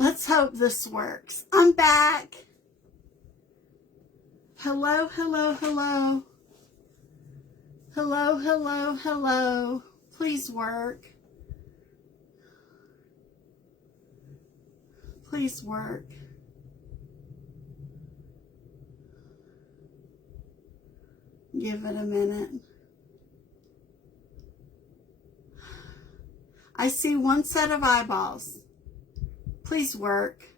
Let's hope this works. I'm back. Hello, hello, hello. Hello, hello, hello. Please work. Please work. Give it a minute. I see one set of eyeballs. Please work.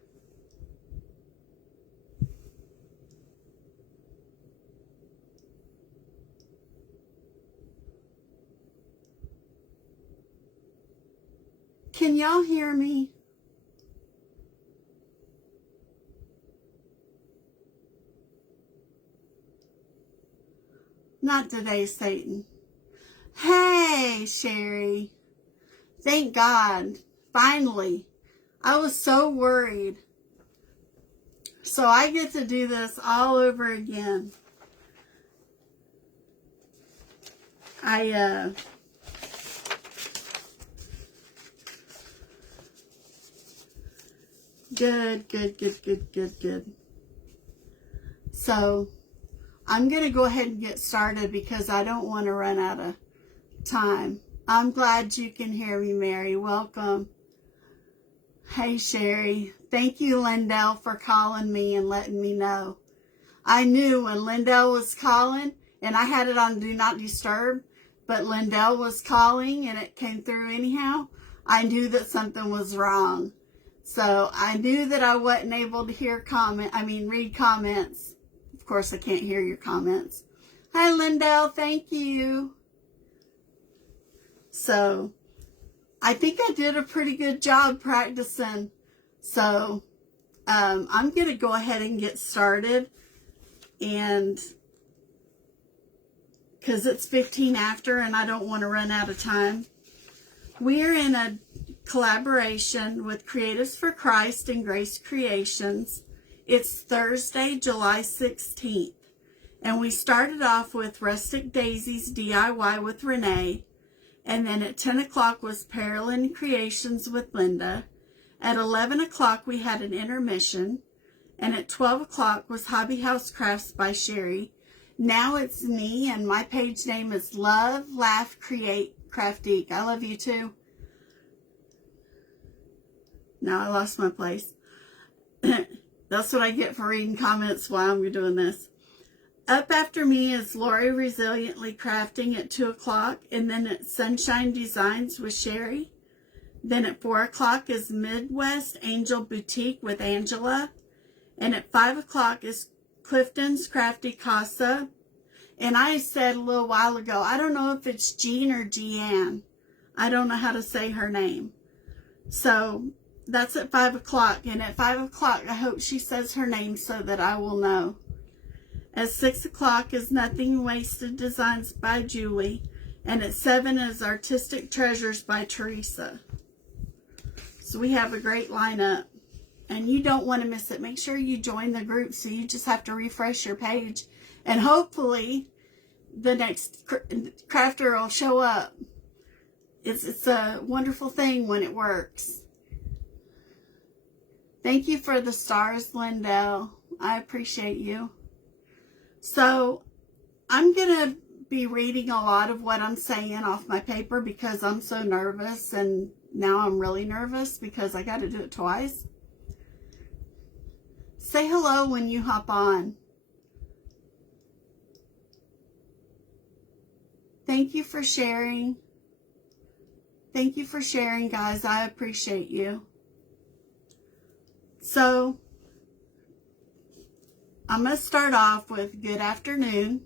Can y'all hear me? Not today, Satan. Hey, Sherry. Thank God. Finally. I was so worried. So I get to do this all over again. Good. So I'm going to go ahead and get started because I don't want to run out of time. I'm glad you can hear me, Mary. Welcome. Hey, Sherry. Thank you, Lindell, for calling me and letting me know. I knew when Lindell was calling, and I had it on Do Not Disturb, but Lindell was calling and it came through anyhow. I knew that something was wrong. So I knew that I wasn't able to read comments. Of course, I can't hear your comments. Hi, Lindell. Thank you. So I think I did a pretty good job practicing. So I'm going to go ahead and get started. And because it's 15 after and I don't want to run out of time. We're in a collaboration with Creatives for Christ and Grace Creations. It's Thursday, July 16th. And we started off with Rustic Daisies DIY with Renee. And then at 10 o'clock was Paralyn Creations with Linda. At 11 o'clock we had an intermission. And at 12 o'clock was Hobby House Crafts by Sherry. Now it's me, and my page name is Love, Laugh, Create, Craftique. I love you too. Now I lost my place. That's what I get for reading comments while I'm doing this. Up after me is Lori Resiliently Crafting at 2 o'clock, and then at Sunshine Designs with Sherry. Then at 4 o'clock is Midwest Angel Boutique with Angela. And at 5 o'clock is Clifton's Crafty Casa. And I said a little while ago, I don't know if it's Jean or Jeanne. I don't know how to say her name. So that's at 5 o'clock. And at 5 o'clock, I hope she says her name so that I will know. At 6 o'clock is Nothing Wasted Designs by Julie. And at 7 is Artistic Treasures by Teresa. So we have a great lineup. And you don't want to miss it. Make sure you join the group, so you just have to refresh your page. And hopefully the next crafter will show up. It's a wonderful thing when it works. Thank you for the stars, Lindell. I appreciate you. So I'm going to be reading a lot of what I'm saying off my paper because I'm so nervous. And now I'm really nervous because I got to do it twice. Say hello when you hop on. Thank you for sharing. Thank you for sharing, guys. I appreciate you. So, I'm going to start off with good afternoon.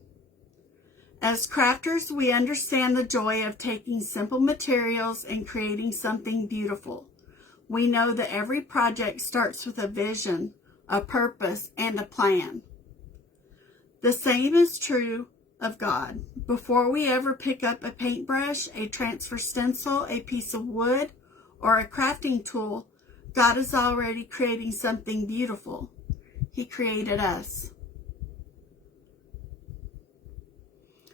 As crafters, we understand the joy of taking simple materials and creating something beautiful. We know that every project starts with a vision, a purpose, and a plan. The same is true of God. Before we ever pick up a paintbrush, a transfer stencil, a piece of wood, or a crafting tool, God is already creating something beautiful. He created us.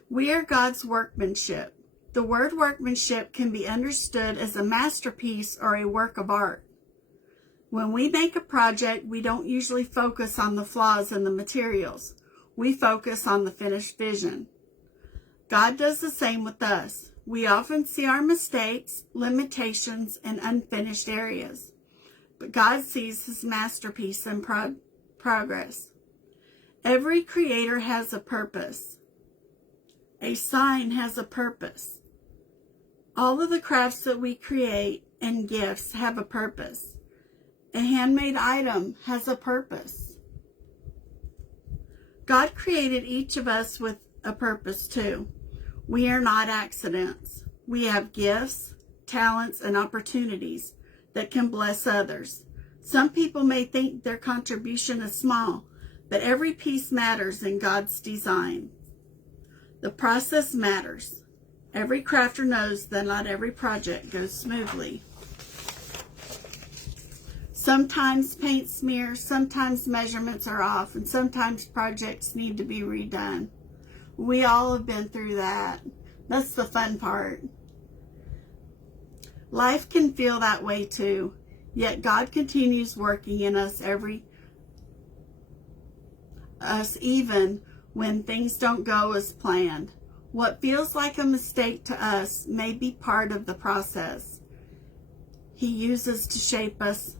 We are God's workmanship. The word workmanship can be understood as a masterpiece or a work of art. When we make a project, we don't usually focus on the flaws in the materials. We focus on the finished vision. God does the same with us. We often see our mistakes, limitations, and unfinished areas. But God sees his masterpiece in progress. Every creator has a purpose. A sign has a purpose. All of the crafts that we create and gifts have a purpose. A handmade item has a purpose. God created each of us with a purpose too. We are not accidents. We have gifts, talents, and opportunities that can bless others. Some people may think their contribution is small, but every piece matters in God's design. The process matters. Every crafter knows that not every project goes smoothly. Sometimes paint smears, sometimes measurements are off, and sometimes projects need to be redone. We all have been through that. That's the fun part. Life can feel that way too, yet God continues working in us even when things don't go as planned. What feels like a mistake to us may be part of the process he uses to shape us.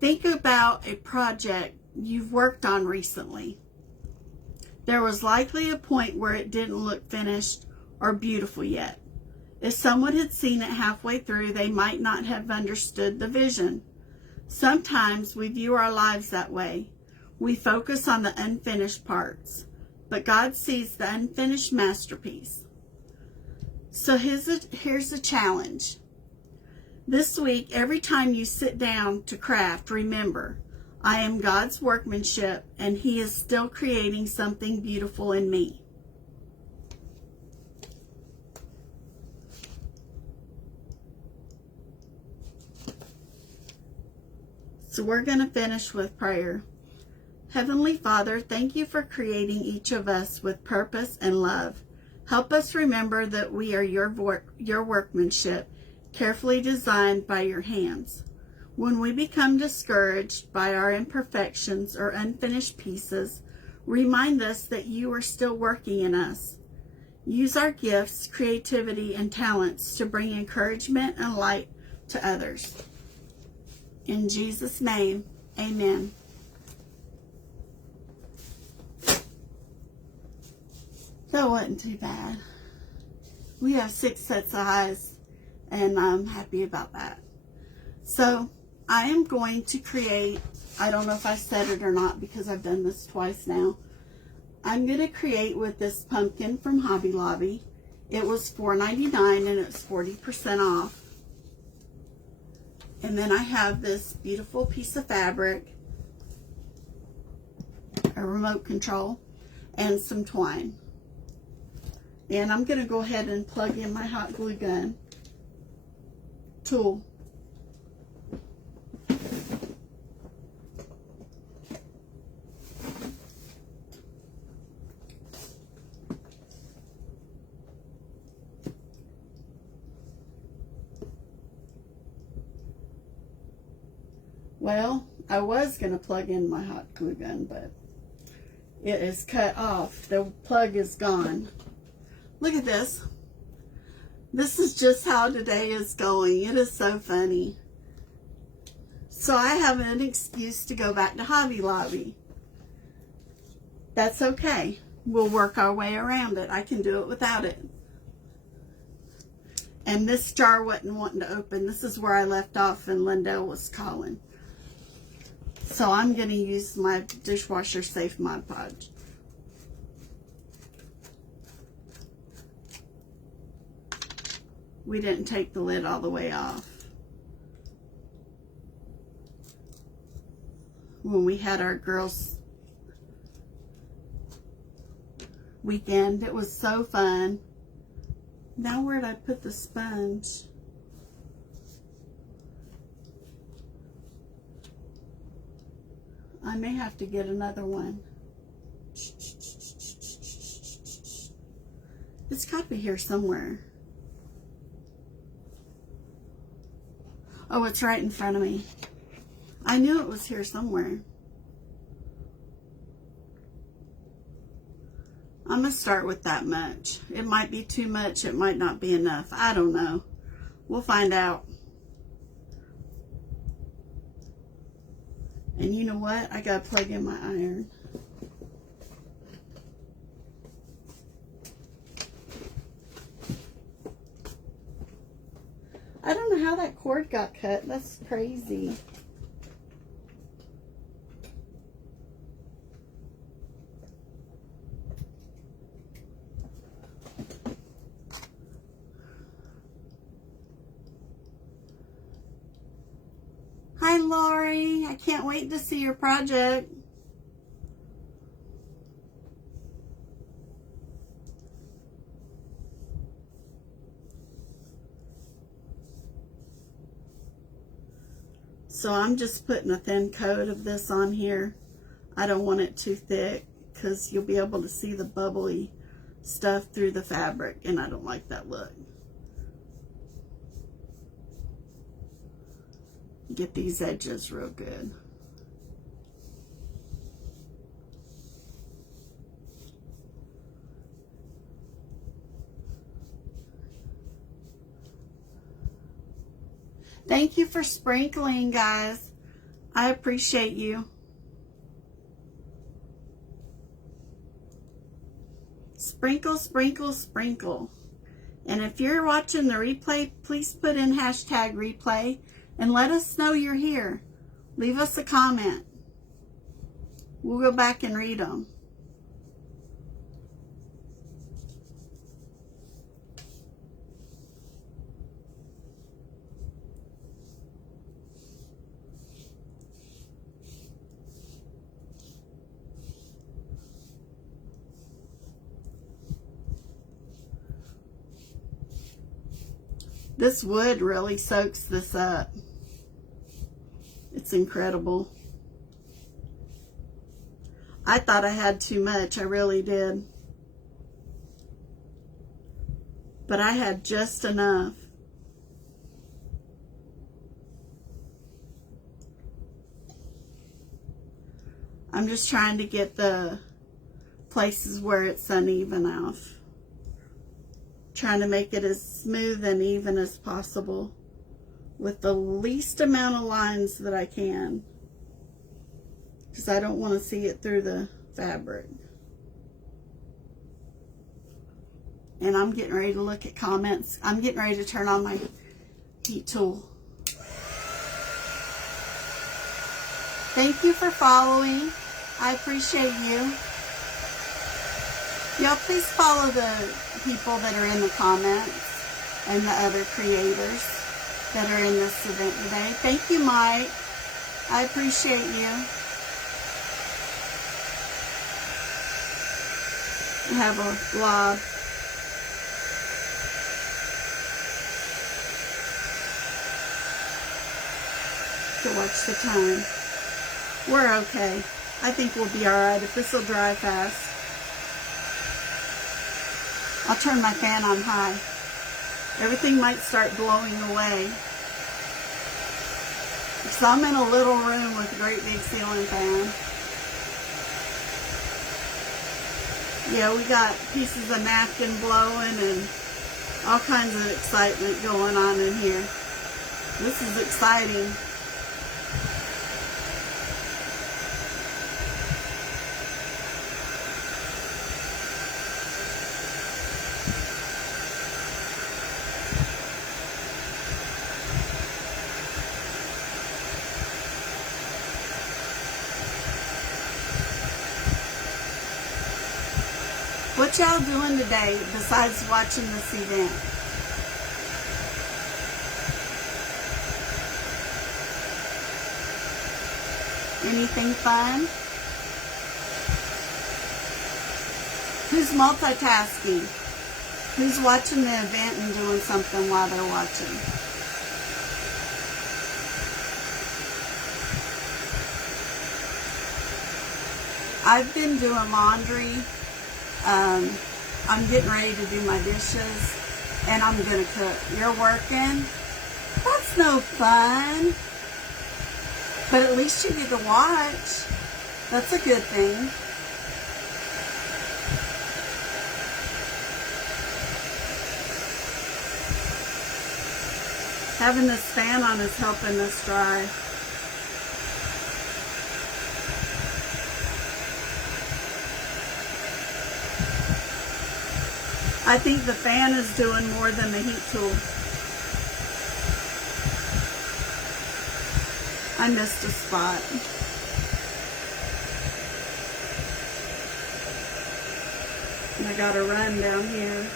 Think about a project you've worked on recently. There was likely a point where it didn't look finished or beautiful yet. If someone had seen it halfway through, they might not have understood the vision. Sometimes we view our lives that way. We focus on the unfinished parts, but God sees the unfinished masterpiece. So here's a challenge. This week, every time you sit down to craft, remember, I am God's workmanship, and he is still creating something beautiful in me. So we're going to finish with prayer. Heavenly Father, thank you for creating each of us with purpose and love. Help us remember that we are your workmanship, carefully designed by your hands. When we become discouraged by our imperfections or unfinished pieces, remind us that you are still working in us. Use our gifts, creativity, and talents to bring encouragement and light to others. In Jesus' name, amen. That wasn't too bad. We have 6 sets of eyes, and I'm happy about that. So I am going to create, I don't know if I said it or not because I've done this twice now. I'm going to create with this pumpkin from Hobby Lobby. It was $4.99 and it's 40% off. And then I have this beautiful piece of fabric, a remote control, and some twine. And I'm going to go ahead and plug in my hot glue gun tool. Well, I was going to plug in my hot glue gun, but it is cut off. The plug is gone. Look at this. This is just how today is going. It is so funny. So I have an excuse to go back to Hobby Lobby. That's okay. We'll work our way around it. I can do it without it. And this jar wasn't wanting to open. This is where I left off and Lindell was calling. So I'm going to use my dishwasher safe Mod Podge. We didn't take the lid all the way off. When we had our girls' weekend, it was so fun. Now where'd I put the sponge? I may have to get another one. It's got to be here somewhere. Oh, it's right in front of me. I knew it was here somewhere. I'm going to start with that much. It might be too much. It might not be enough. I don't know. We'll find out. And you know what? I got to plug in my iron. I don't know how that cord got cut. That's crazy. Hi, Lori. I can't wait to see your project. So I'm just putting a thin coat of this on here. I don't want it too thick because you'll be able to see the bubbly stuff through the fabric, and I don't like that look. Get these edges real good. Thank you for sprinkling, guys. I appreciate you. Sprinkle, sprinkle, sprinkle. And if you're watching the replay, please put in hashtag replay and let us know you're here. Leave us a comment. We'll go back and read them. This wood really soaks this up. It's incredible. I thought I had too much. I really did. But I had just enough. I'm just trying to get the places where it's uneven off. Trying to make it as smooth and even as possible with the least amount of lines that I can, because I don't want to see it through the fabric. And I'm getting ready to look at comments. I'm getting ready to turn on my heat tool. Thank you for following. I appreciate you. Y'all, please follow the people that are in the comments and the other creators that are in this event today. Thank you, Mike. I appreciate you. I have a blob. To watch the time. We're okay. I think we'll be alright if this will dry fast. I'll turn my fan on high. Everything might start blowing away. So I'm in a little room with a great big ceiling fan. Yeah, we got pieces of napkin blowing and all kinds of excitement going on in here. This is exciting. What y'all doing today besides watching this event? Anything fun? Who's multitasking? Who's watching the event and doing something while they're watching? I've been doing laundry. I'm getting ready to do my dishes, and I'm going to cook. You're working? That's no fun. But at least you get to watch. That's a good thing. Having this fan on is helping this dry. I think the fan is doing more than the heat tool. I missed a spot. And I got to run down here.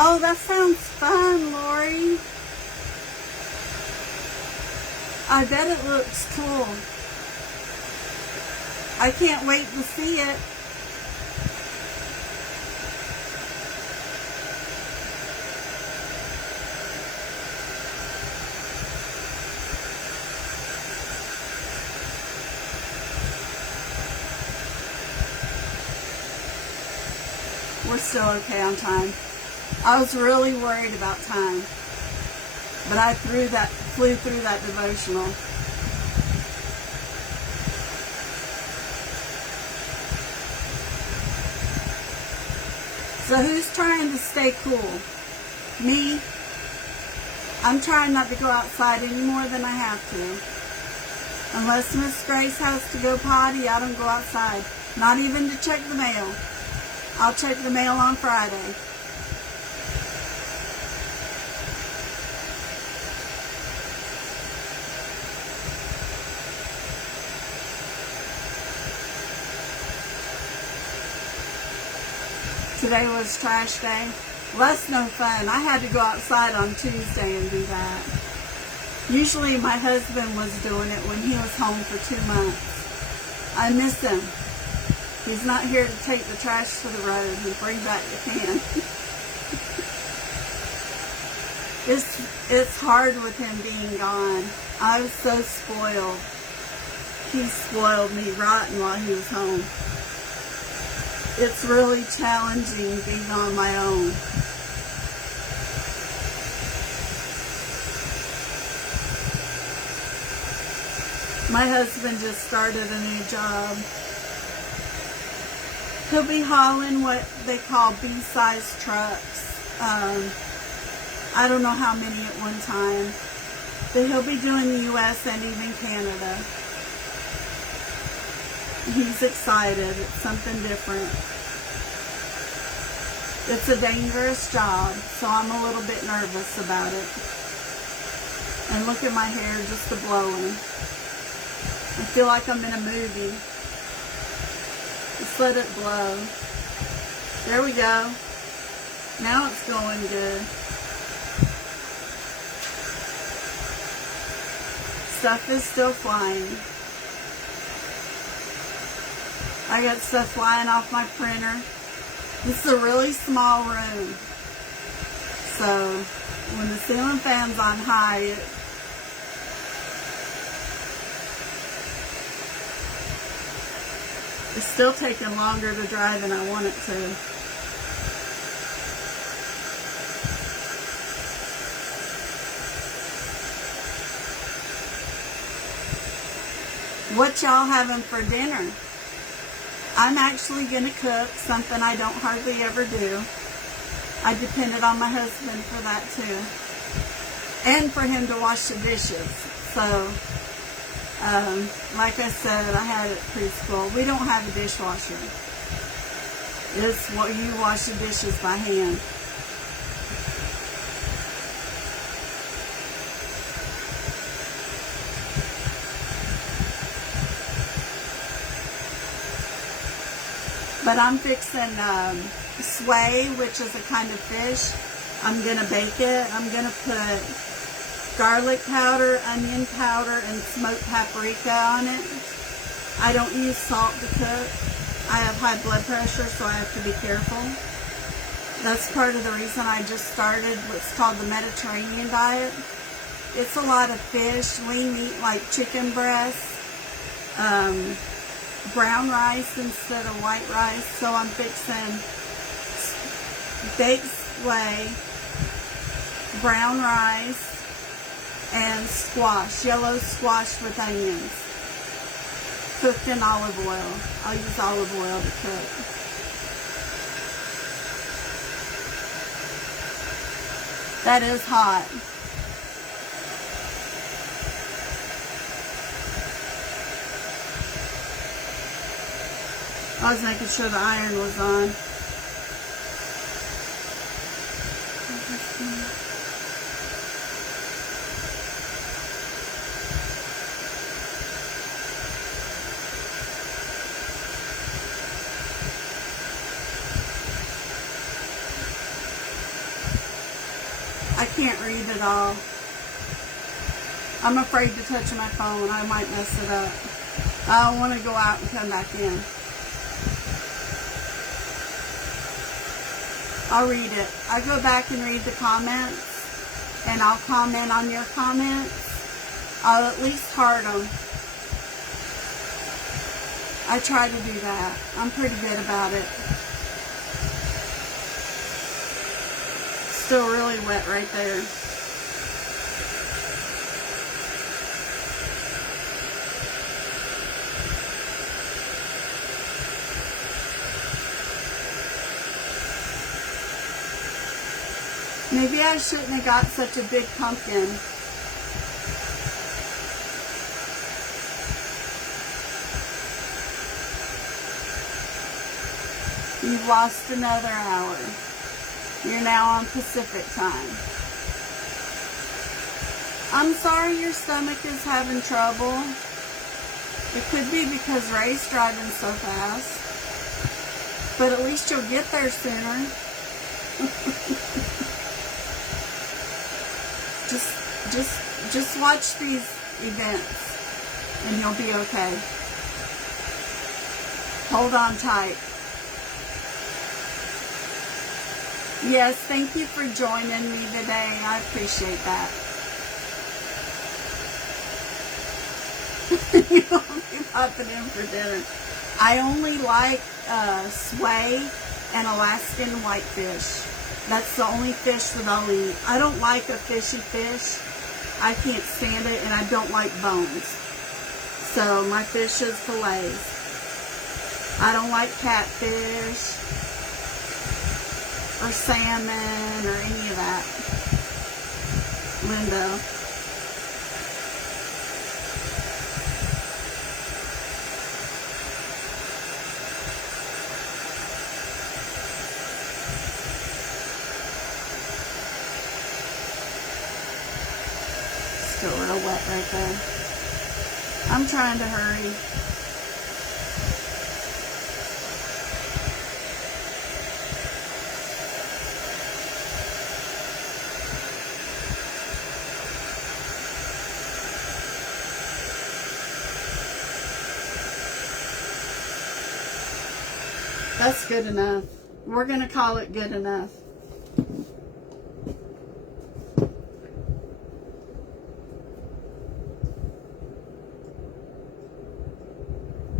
Oh, that sounds fun, Lori. I bet it looks cool. I can't wait to see it. We're still okay on time. I was really worried about time, but I flew through that devotional. So who's trying to stay cool? Me? I'm trying not to go outside any more than I have to. Unless Miss Grace has to go potty, I don't go outside. Not even to check the mail. I'll check the mail on Friday. Today was trash day. Well, that's no fun. I had to go outside on Tuesday and do that. Usually my husband was doing it when he was home for 2 months. I miss him. He's not here to take the trash to the road and bring back the can. It's hard with him being gone. I was so spoiled. He spoiled me rotten while he was home. It's really challenging being on my own. My husband just started a new job. He'll be hauling what they call B-size trucks. I don't know how many at one time. But he'll be doing the U.S. and even Canada. He's excited. It's something different. It's a dangerous job, so I'm a little bit nervous about it. And look at my hair just a-blowing. I feel like I'm in a movie. Just let it blow. There we go. Now it's going good. Stuff is still flying. I got stuff flying off my printer. This is a really small room. So when the ceiling fan's on high, it's still taking longer to dry than I want it to. What y'all having for dinner? I'm actually going to cook something I don't hardly ever do. I depended on my husband for that too. And for him to wash the dishes. So, like I said, I had it preschool. We don't have a dishwasher. It's what you wash the dishes by hand. But I'm fixing sway, which is a kind of fish. I'm going to bake it. I'm going to put garlic powder, onion powder, and smoked paprika on it. I don't use salt to cook. I have high blood pressure, so I have to be careful. That's part of the reason I just started what's called the Mediterranean diet. It's a lot of fish, lean meat like chicken breast, brown rice instead of white rice. So I'm fixing baked squay, brown rice, and squash, yellow squash with onions, cooked in olive oil. I'll use olive oil to cook. That is hot. I was making sure the iron was on. I can't read it all. I'm afraid to touch my phone. I might mess it up. I don't want to go out and come back in. I'll read it. I go back and read the comments, and I'll comment on your comments. I'll at least heart them. I try to do that. I'm pretty good about it. Still really wet right there. Maybe I shouldn't have got such a big pumpkin. You've lost another hour. You're now on Pacific time. I'm sorry your stomach is having trouble. It could be because Ray's driving so fast. But at least you'll get there sooner. Just watch these events and you'll be okay. Hold on tight. Yes, thank you for joining me today. I appreciate that. You won't be popping in for dinner. I only like sway and Alaskan whitefish. That's the only fish that I'll eat. I don't like a fishy fish. I can't stand it, and I don't like bones. So my fish is fillets. I don't like catfish or salmon or any of that. Linda. Still real wet right there. I'm trying to hurry. That's good enough. We're going to call it good enough.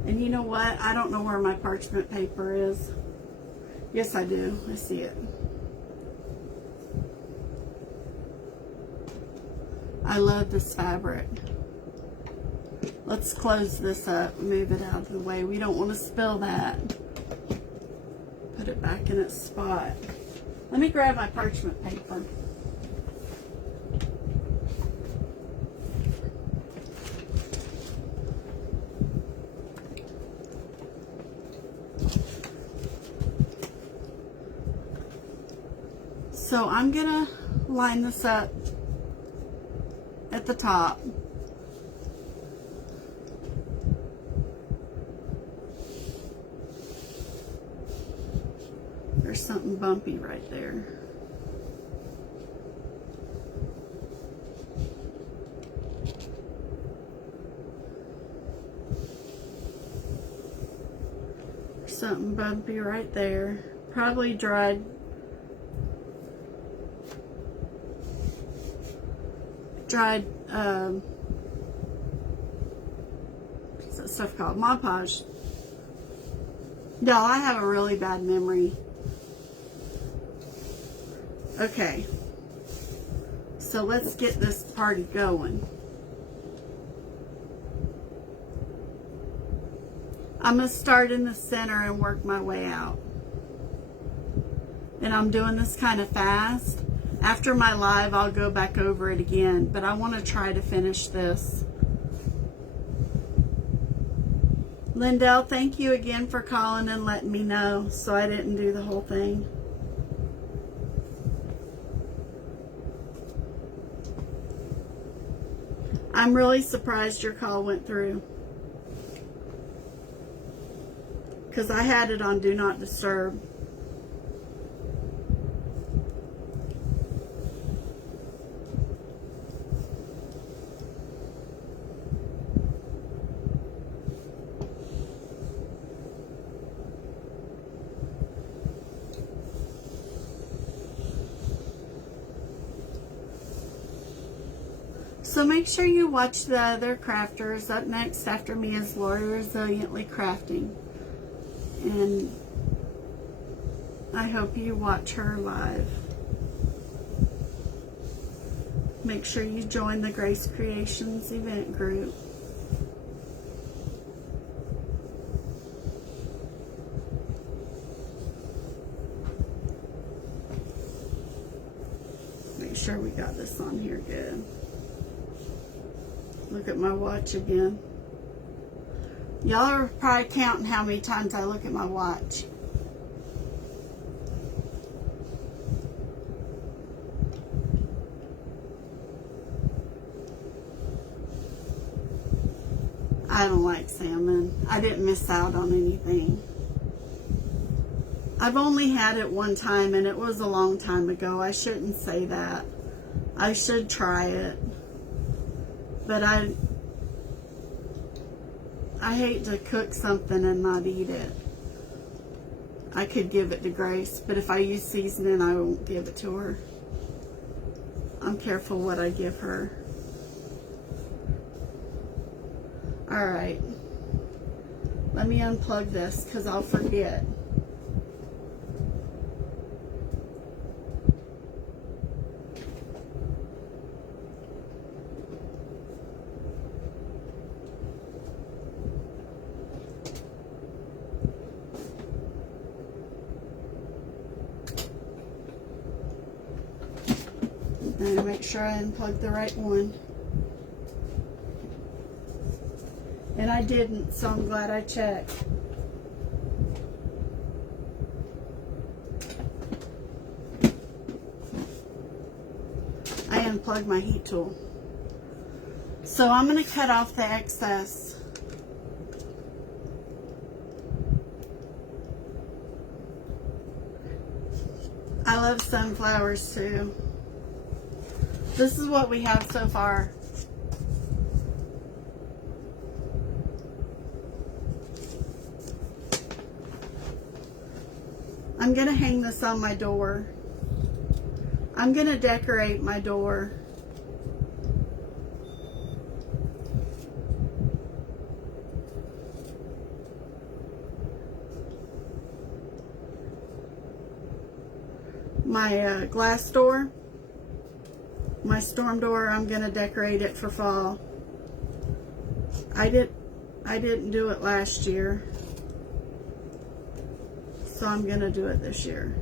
And you know what? I don't know where my parchment paper is. Yes, I do. I see it. I love this fabric. Let's close this up, move it out of the way. We don't want to spill that. Put it back in its spot. Let me grab my parchment paper. So I'm gonna line this up at the top. There's something bumpy right there. something bumpy right there. Probably dried what's that stuff called? Mod Podge. No, I have a really bad memory. Okay. So let's get this party going. I'm going to start in the center and work my way out. And I'm doing this kind of fast. After my live, I'll go back over it again, but I want to try to finish this. Lindell, thank you again for calling and letting me know so I didn't do the whole thing. I'm really surprised your call went through, because I had it on Do Not Disturb. So make sure you watch the other crafters. Up next after me is Lori Resiliently Crafting. And I hope you watch her live. Make sure you join the Grace Creations event group. Make sure we got this on here good. Look at my watch again. Y'all are probably counting how many times I look at my watch. I don't like salmon. I didn't miss out on anything. I've only had it one time and it was a long time ago. I shouldn't say that. I should try it. But I hate to cook something and not eat it. I could give it to Grace, but if I use seasoning, I won't give it to her. I'm careful what I give her. Alright. Let me unplug this because I'll forget. And make sure I unplug the right one. And I didn't, so I'm glad I checked. I unplugged my heat tool. So I'm going to cut off the excess. I love sunflowers too. This is what we have so far. I'm going to hang this on my door. I'm going to decorate my door. My glass door, my storm door, I'm going to decorate it for fall. I didn't do it last year, so I'm going to do it this year.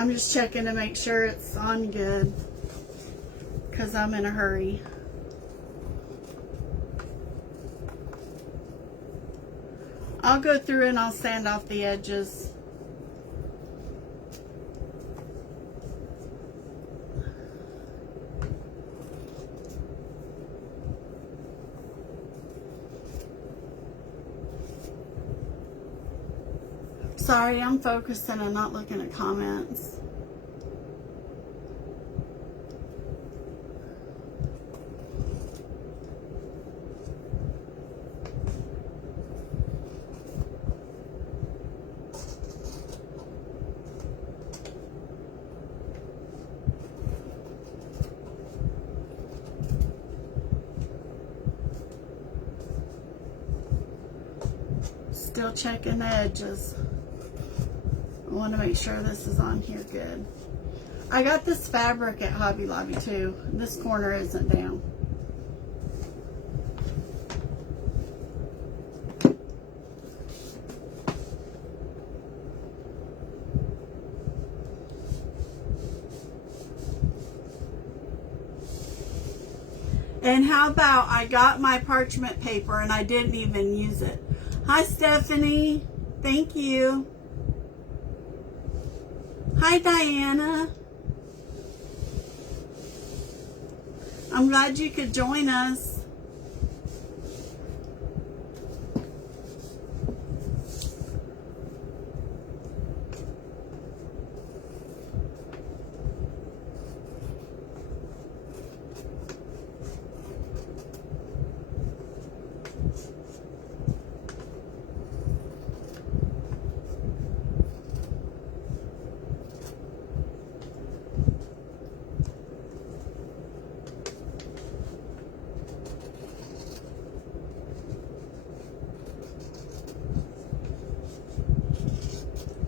I'm just checking to make sure it's on good because I'm in a hurry. I'll go through and I'll sand off the edges. Sorry, I'm focusing and not looking at comments. Still checking the edges. I want to make sure this is on here good. I got this fabric at Hobby Lobby too. This corner isn't down. And how about I got my parchment paper and I didn't even use it. Hi, Stephanie. Thank you. Hi, Diana. I'm glad you could join us.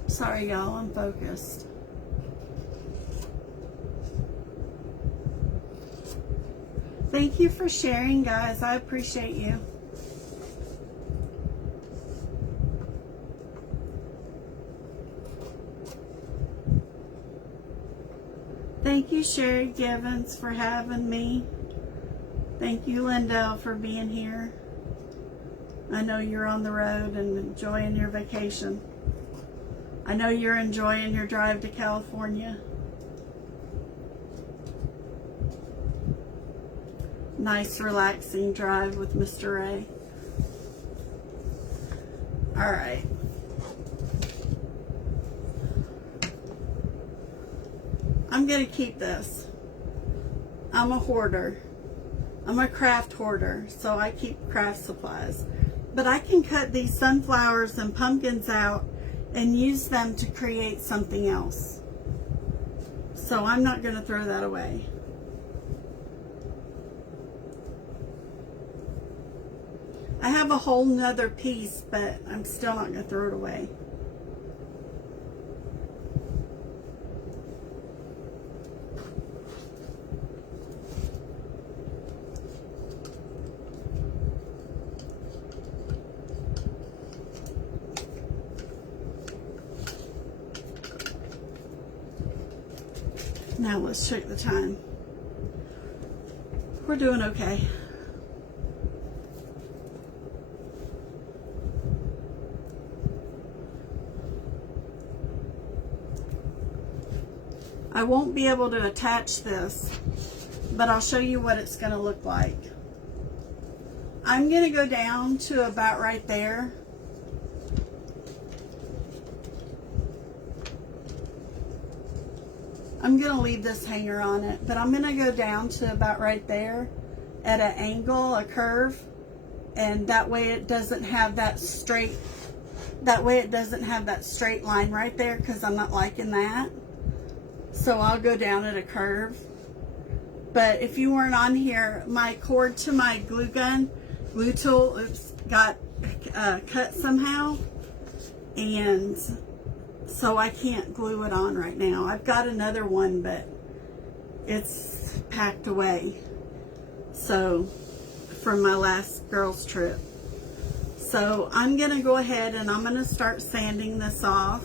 Sorry, y'all, I'm focused. Thank you for sharing, guys. I appreciate you. Thank you, Sherry Givens, for having me. Thank you, Lindell, for being here. I know you're on the road and enjoying your vacation. I know you're enjoying your drive to California. Nice, relaxing drive with Mr. Ray. All right. I'm going to keep this. I'm a hoarder. I'm a craft hoarder, so I keep craft supplies. But I can cut these sunflowers and pumpkins out and use them to create something else. So I'm not going to throw that away. I have a whole nother piece, but I'm still not going to throw it away. Now let's check the time. We're doing okay. I won't be able to attach this, but I'll show you what it's going to look like. I'm going to go down to about right there. I'm going to leave this hanger on it, but I'm going to go down to about right there at an angle, a curve, and that way it doesn't have that straight, straight line right there, because I'm not liking that. So I'll go down at a curve. But if you weren't on here, my cord to my glue tool, got cut somehow, and so I can't glue it on right now. I've got another one, but it's packed away. So, from my last girls trip. So I'm going to go ahead and I'm going to start sanding this off.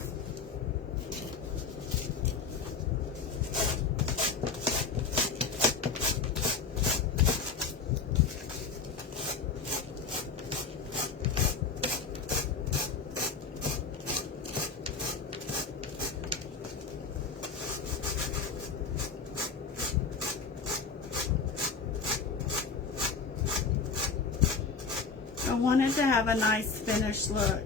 I want it to have a nice finished look.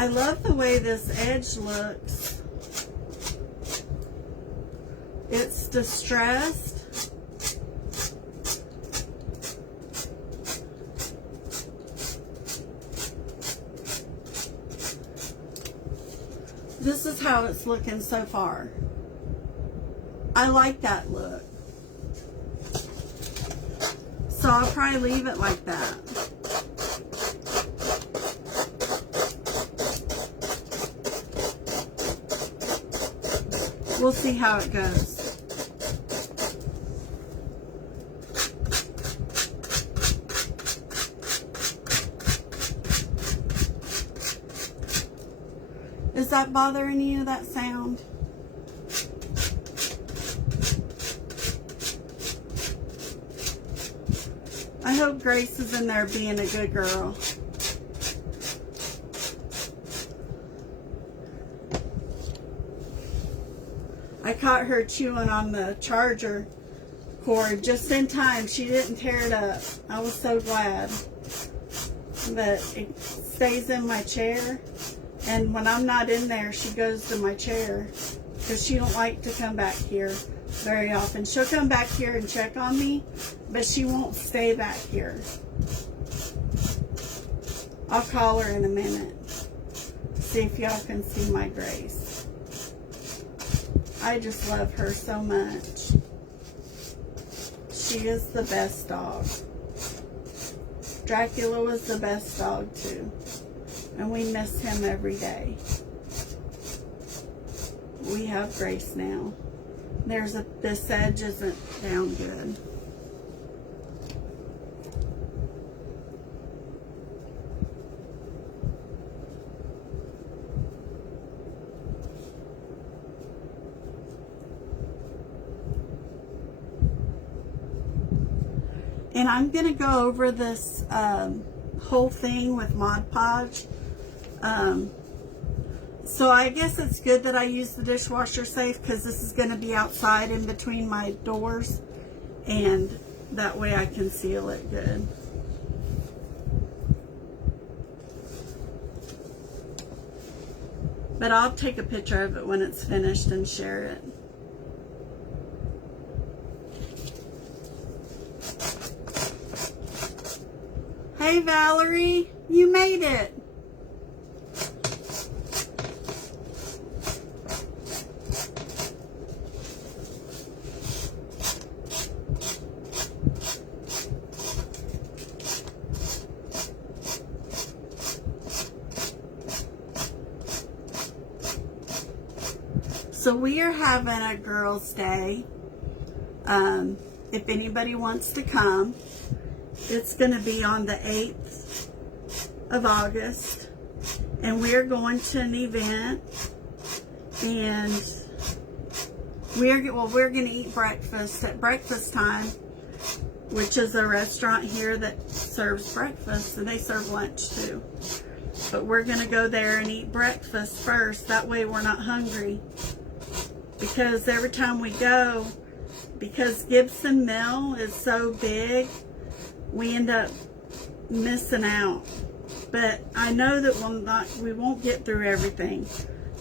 I love the way this edge looks. It's distressed. This is how it's looking so far. I like that look. So I'll probably leave it like that. We'll see how it goes. Is that bothering you, that sound? I hope Grace is in there being a good girl. I caught her chewing on the charger cord just in time. She didn't tear it up. I was so glad. But it stays in my chair. And when I'm not in there, she goes to my chair. Because she don't like to come back here very often. She'll come back here and check on me. But she won't stay back here. I'll call her in a minute. See if y'all can see my Grace. I just love her so much. She is the best dog. Dracula was the best dog too. And we miss him every day. We have Grace now. This edge isn't down good. And I'm going to go over this whole thing with Mod Podge. So I guess it's good that I use the dishwasher safe because this is going to be outside in between my doors. And that way I can seal it good. But I'll take a picture of it when it's finished and share it. Hey Valerie, you made it. So we are having a girls' day. If anybody wants to come. It's going to be on the 8th of August, and we're going to an event, and we're going to eat breakfast at breakfast time, which is a restaurant here that serves breakfast, and they serve lunch too. But we're going to go there and eat breakfast first. That way we're not hungry, because every time we go, because Gibson Mill is so big, we end up missing out. But I know that we won't get through everything.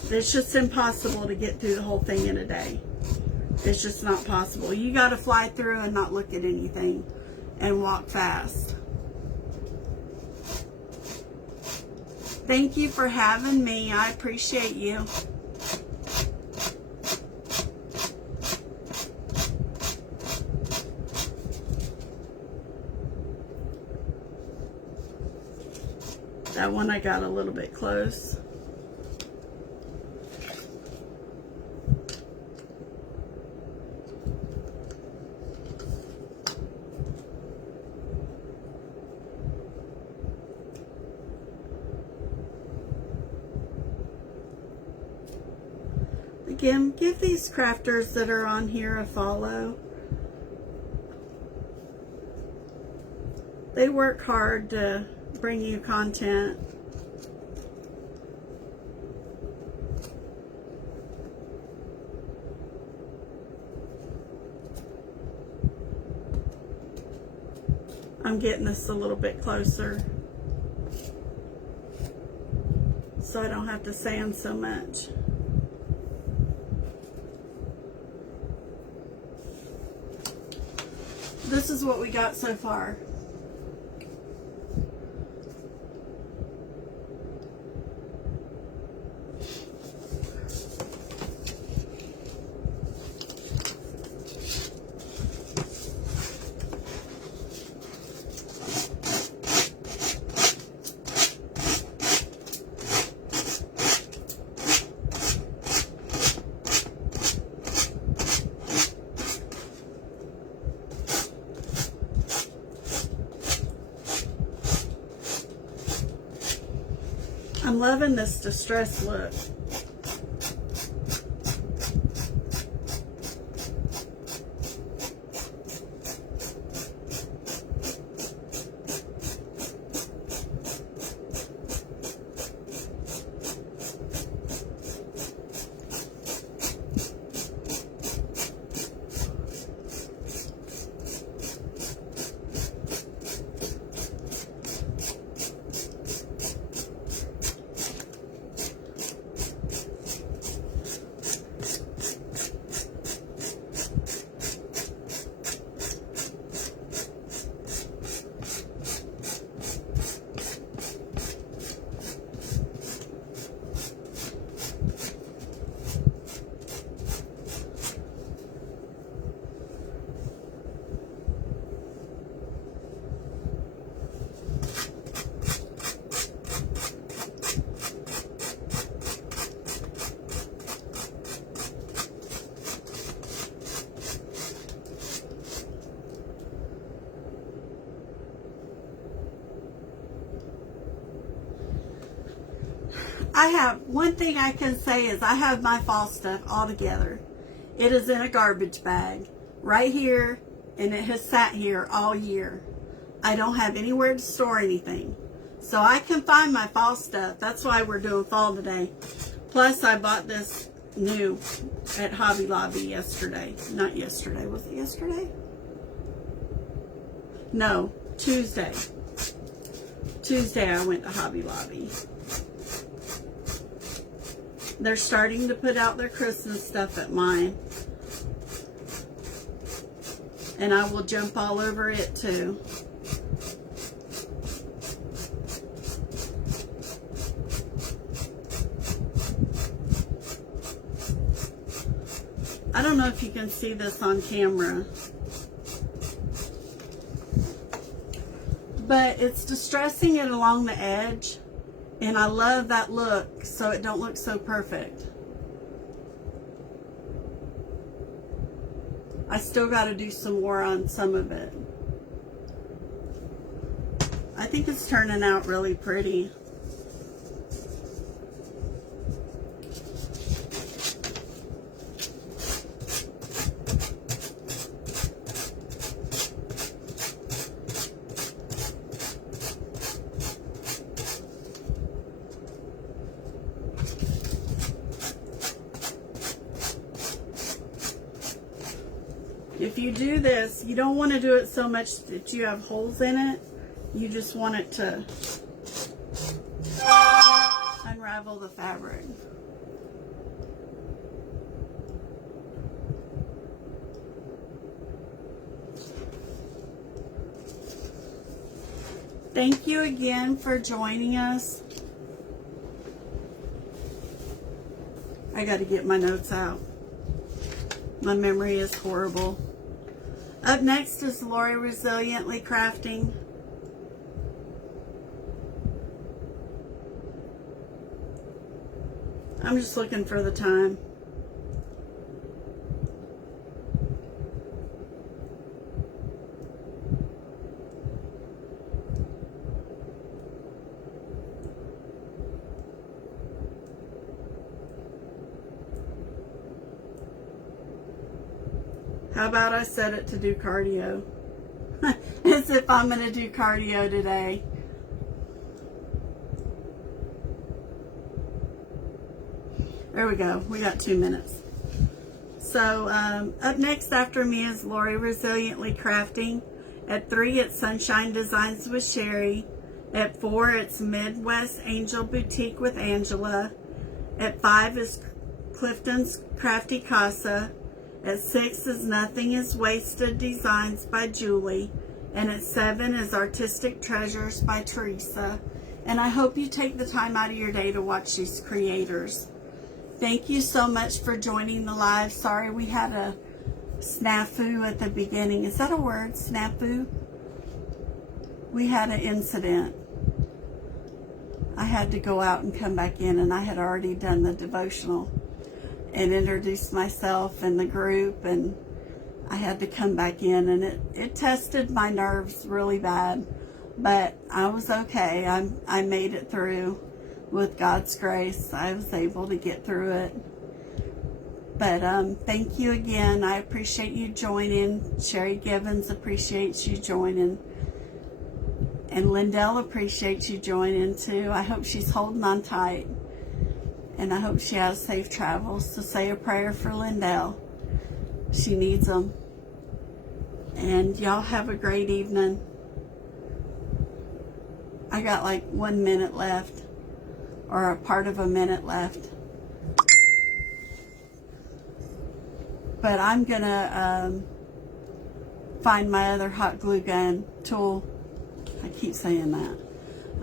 It's just impossible to get through the whole thing in a day. It's just not possible. You got to fly through and not look at anything and walk fast. Thank you for having me. I appreciate you. That one I got a little bit close. Again, give these crafters that are on here a follow. They work hard to bring you content. I'm getting this a little bit closer so I don't have to sand so much. This is what we got so far. I'm loving this distressed look. I have, one thing I can say is I have my fall stuff all together. It is in a garbage bag right here, and it has sat here all year. I don't have anywhere to store anything. So I can find my fall stuff. That's why we're doing fall today. Plus I bought this new at Hobby Lobby yesterday. Not yesterday. Was it yesterday? No, Tuesday. Tuesday I went to Hobby Lobby. They're starting to put out their Christmas stuff at mine. And I will jump all over it too. I don't know if you can see this on camera, but it's distressing it along the edge. And I love that look, so it don't look so perfect. I still got to do some more on some of it. I think it's turning out really pretty. If you do this, you don't want to do it so much that you have holes in it. You just want it to unravel the fabric. Thank you again for joining us. I got to get my notes out. My memory is horrible. Up next is Lori Resiliently Crafting. I'm just looking for the time. How about I set it to do cardio? As if I'm going to do cardio today. There we go. We got 2 minutes. So up next after me is Lori Resiliently Crafting. At 3 it's Sunshine Designs with Sherry. At 4, it's Midwest Angel Boutique with Angela. At 5 is Clifton's Crafty Casa. At 6 is Nothing is Wasted Designs by Julie. And at 7 is Artistic Treasures by Teresa. And I hope you take the time out of your day to watch these creators. Thank you so much for joining the live. Sorry we had a snafu at the beginning. Is that a word? Snafu? We had an incident. I had to go out and come back in, and I had already done the devotional and introduced myself and the group, and I had to come back in, and it tested my nerves really bad, but I was okay. I made it through. With God's grace, I was able to get through it. But thank you again. I appreciate you joining. Sherry Givens appreciates you joining. And Lindell appreciates you joining too. I hope she's holding on tight. And I hope she has safe travels. So say a prayer for Lindell. She needs them. And y'all have a great evening. I got like 1 minute left. Or a part of a minute left. But I'm gonna find my other hot glue gun tool. I keep saying that.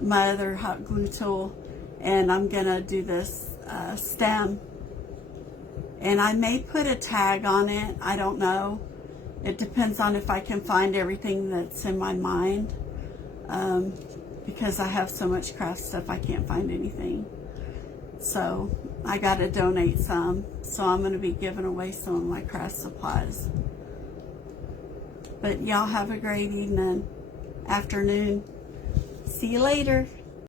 My other hot glue tool. And I'm gonna do this stem. And I may put a tag on it. I don't know. It depends on if I can find everything that's in my mind. Because I have so much craft stuff, I can't find anything. So I got to donate some. So I'm going to be giving away some of my craft supplies. But y'all have a great evening, afternoon. See you later.